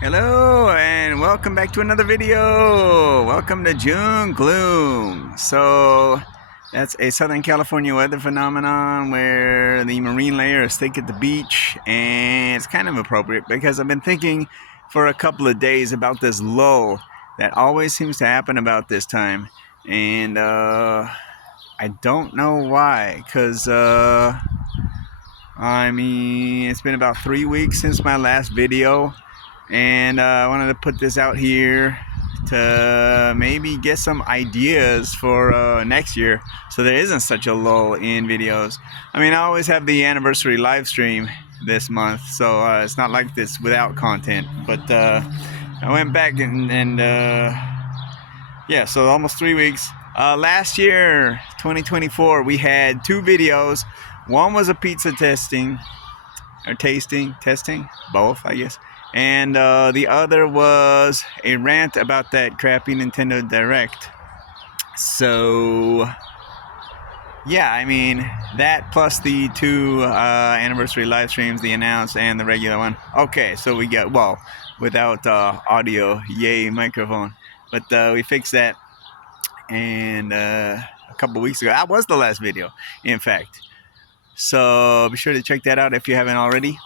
Hello and welcome back to another video. Welcome to June Gloom. So that's a Southern California weather phenomenon where the marine layer is thick at the beach, and it's kind of appropriate because I've been thinking for a couple of days about this lull that always seems to happen about this time, and I don't know why, because it's been about 3 weeks since my last video, and I wanted to put this out here to maybe get some ideas for next year, so there isn't such a lull in videos. I always have the anniversary live stream this month, so it's not like this without content. But I went back and yeah, so almost 3 weeks. Last year, 2024, we had 2 videos. One was a pizza testing, both, I guess. And the other was a rant about that crappy Nintendo Direct. So, yeah, that plus the 2 anniversary live streams, the announced and the regular one. Okay, so we got, well, without audio, yay, microphone. But we fixed that, and a couple weeks ago, that was the last video, in fact. So be sure to check that out if you haven't already.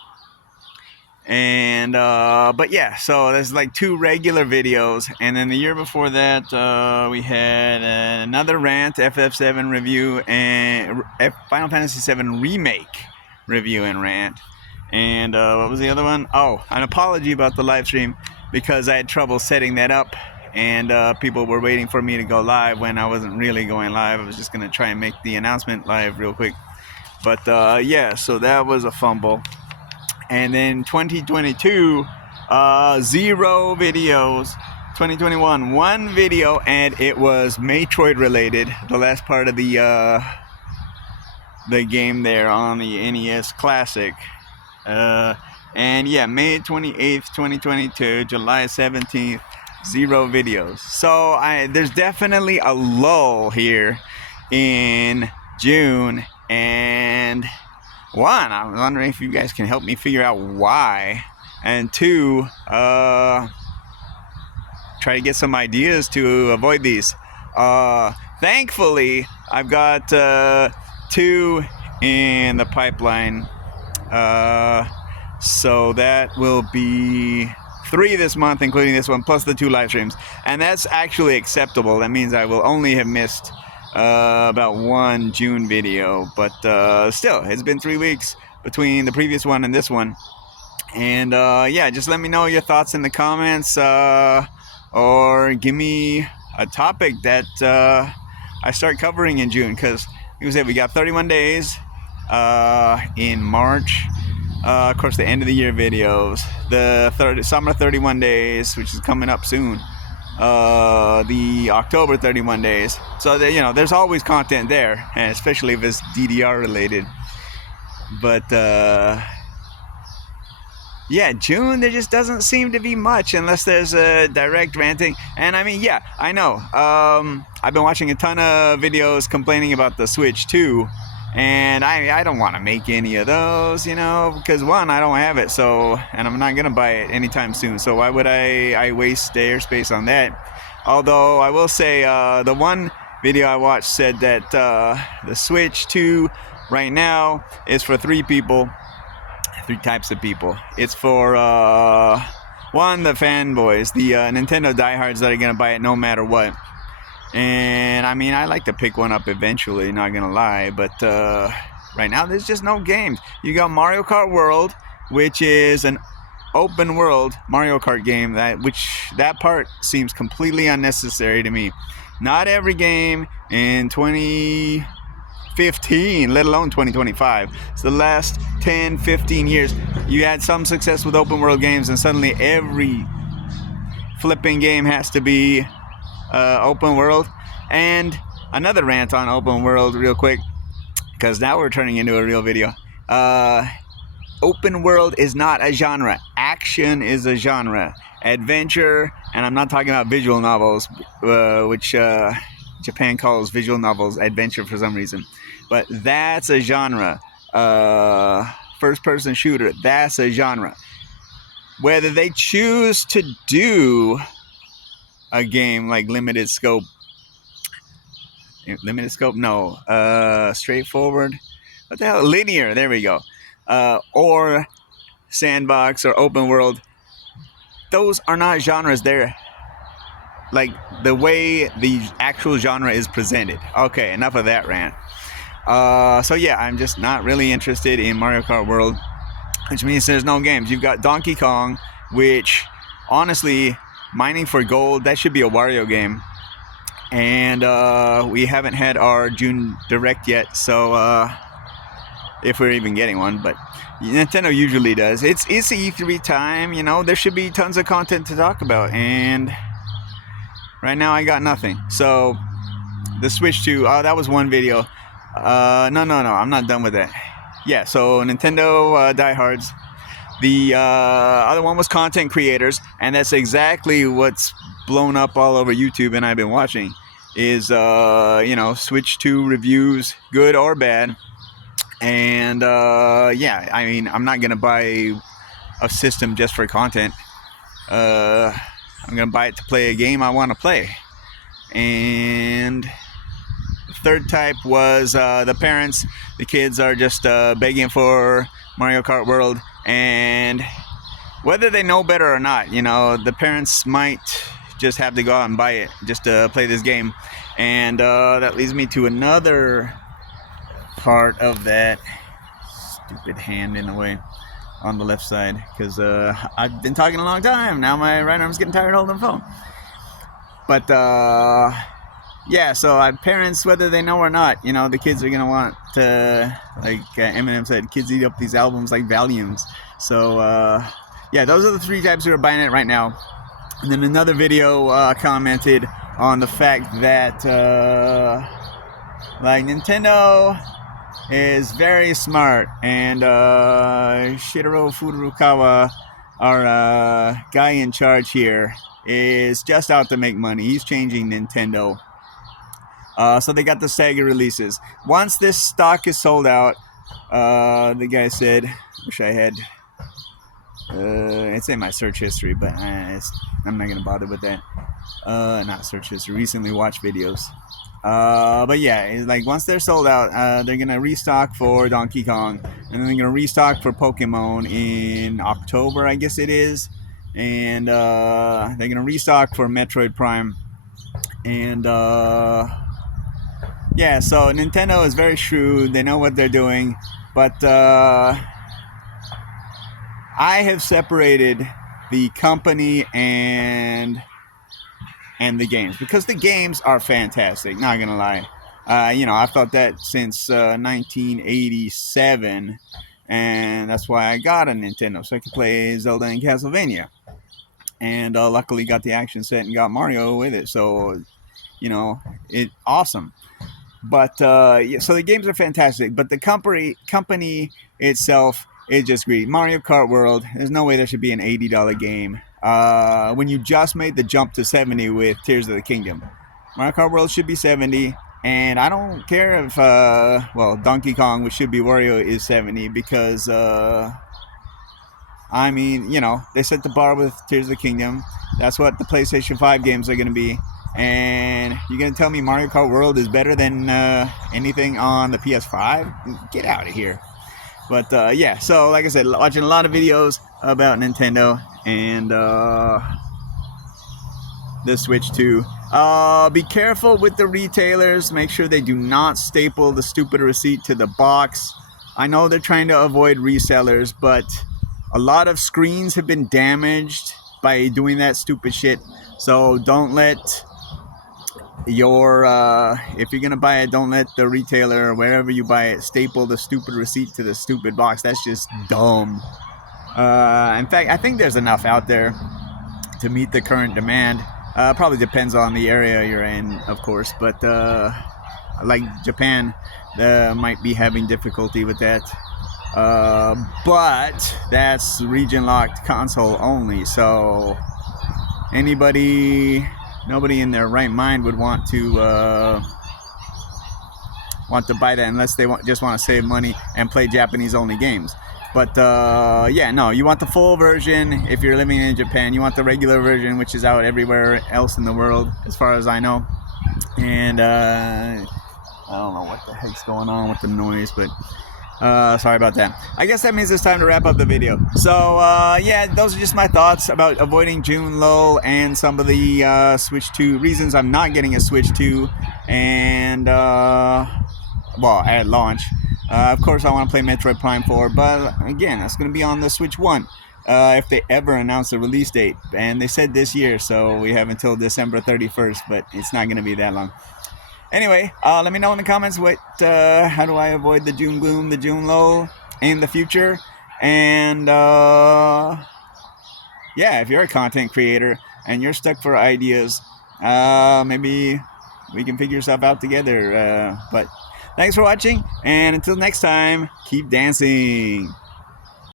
And but yeah, so there's like 2 regular videos, and then the year before that we had another rant, FF7 review, and Final Fantasy VII remake review and rant. And what was the other one? Oh, an apology about the live stream, because I had trouble setting that up, and people were waiting for me to go live when I wasn't really going live. I was just gonna try and make the announcement live real quick. But yeah, so that was a fumble. And then 2022, 0 videos. 2021, 1 video, and it was Metroid related. The last part of the game there on the NES Classic. And yeah, May 28th, 2022, July 17th, 0 videos. So there's definitely a lull here in June. And 1, I was wondering if you guys can help me figure out why. And 2, try to get some ideas to avoid these. Thankfully, I've got 2 in the pipeline. So that will be 3 this month, including this one, plus the 2 live streams. And that's actually acceptable. That means I will only have missed about 1 June video, but still, it's been 3 weeks between the previous one and this one. And yeah, just let me know your thoughts in the comments, or give me a topic that I start covering in June, because like I said, we got 31 days in March. Of course, the end of the year videos, the summer 31 days, which is coming up soon. The October 31 days. So that, there's always content there, and especially if it's DDR related. But yeah, June, there just doesn't seem to be much unless there's a direct ranting. And yeah, I know. I've been watching a ton of videos complaining about the Switch 2. And I don't want to make any of those, because 1, I don't have it, and I'm not going to buy it anytime soon. So why would I waste airspace on that? Although I will say, the one video I watched said that the Switch 2 right now is for 3 people, 3 types of people. It's for 1, the fanboys, the Nintendo diehards that are going to buy it no matter what. And I like to pick one up eventually, not gonna lie, but right now there's just no games. You got Mario Kart World, which is an open world Mario Kart game, that part seems completely unnecessary to me. Not every game in 2015, let alone 2025, it's the last 10-15 years, you had some success with open world games, and suddenly every flipping game has to be open world. And another rant on open world real quick, because now we're turning into a real video. Open world is not a genre. Action is a genre. Adventure, and I'm not talking about visual novels, which Japan calls visual novels adventure for some reason, but that's a genre. First person shooter, that's a genre. whether they choose to do a game like limited scope, no, straightforward, what the hell, linear, there we go, or sandbox or open world. Those are not genres. They're like the way the actual genre is presented. Okay, enough of that rant. So yeah, I'm just not really interested in Mario Kart World, which means there's no games. You've got Donkey Kong, which honestly, mining for gold, that should be a Wario game. And we haven't had our June Direct yet, so if we're even getting one, but Nintendo usually does. It's E3 time, you know, there should be tons of content to talk about, and right now I got nothing. So the Switch 2, that was one video. No, I'm not done with that. Yeah, so Nintendo diehards. The other one was content creators, and that's exactly what's blown up all over YouTube, and I've been watching, is, you know, Switch 2 reviews, good or bad. And yeah, I mean, I'm not going to buy a system just for content. I'm going to buy it to play a game I want to play. And the third type was the parents. The kids are just begging for Mario Kart World, and whether they know better or not, you know, the parents might just have to go out and buy it just to play this game. And that leads me to another part of that. Stupid hand in the way on the left side, because I've been talking a long time. Now my right arm's getting tired holding the phone. But yeah, so parents, whether they know or not, you know, the kids are gonna want to, like Eminem said, kids eat up these albums like Valiums. So yeah, those are the three types who are buying it right now. And then another video commented on the fact that like Nintendo is very smart, and Shigeru Furukawa, our guy in charge here, is just out to make money. He's changing Nintendo. So they got the Sega releases. Once this stock is sold out, the guy said, wish I had, it's in my search history, but I'm not going to bother with that. Not search history, recently watched videos. But yeah, it's like once they're sold out, they're going to restock for Donkey Kong, and then they're going to restock for Pokemon in October, I guess it is. And they're going to restock for Metroid Prime. And yeah, so Nintendo is very shrewd. They know what they're doing. But I have separated the company and the games, because the games are fantastic, not gonna lie. You know, I've thought that since 1987, and that's why I got a Nintendo, so I could play Zelda and Castlevania. And luckily got the action set and got Mario with it, so, you know, it's awesome. But yeah, so the games are fantastic, but the company itself is just greedy. Mario Kart World, there's no way there should be an $80 game when you just made the jump to 70 with Tears of the Kingdom. Mario Kart World should be 70, and I don't care if well, Donkey Kong, which should be Wario, is 70, because I mean, you know, they set the bar with Tears of the Kingdom. That's what the PlayStation 5 games are going to be. And you're going to tell me Mario Kart World is better than anything on the PS5? Get out of here. But yeah, so like I said, watching a lot of videos about Nintendo and the Switch 2. Be careful with the retailers. Make sure they do not staple the stupid receipt to the box. I know they're trying to avoid resellers, but a lot of screens have been damaged by doing that stupid shit. So don't let your if you're gonna buy it, don't let the retailer or wherever you buy it staple the stupid receipt to the stupid box. That's just dumb. In fact, I think there's enough out there to meet the current demand. Probably depends on the area you're in, of course, but like Japan might be having difficulty with that. But that's region locked console only, so nobody in their right mind would want to buy that unless they just want to save money and play Japanese only games. But yeah, no, you want the full version if you're living in Japan. You want the regular version, which is out everywhere else in the world, as far as I know. And I don't know what the heck's going on with the noise, but sorry about that. I guess that means it's time to wrap up the video. So yeah, those are just my thoughts about avoiding June lull and some of the Switch 2 reasons I'm not getting a Switch 2, and well, at launch. Of course, I want to play Metroid Prime 4, but again, that's going to be on the Switch 1 if they ever announce a release date. And they said this year, so we have until December 31st, but it's not going to be that long. Anyway, let me know in the comments how do I avoid the June gloom, the June lull in the future. And yeah, if you're a content creator and you're stuck for ideas, maybe we can figure stuff out together. But thanks for watching, and until next time, keep dancing.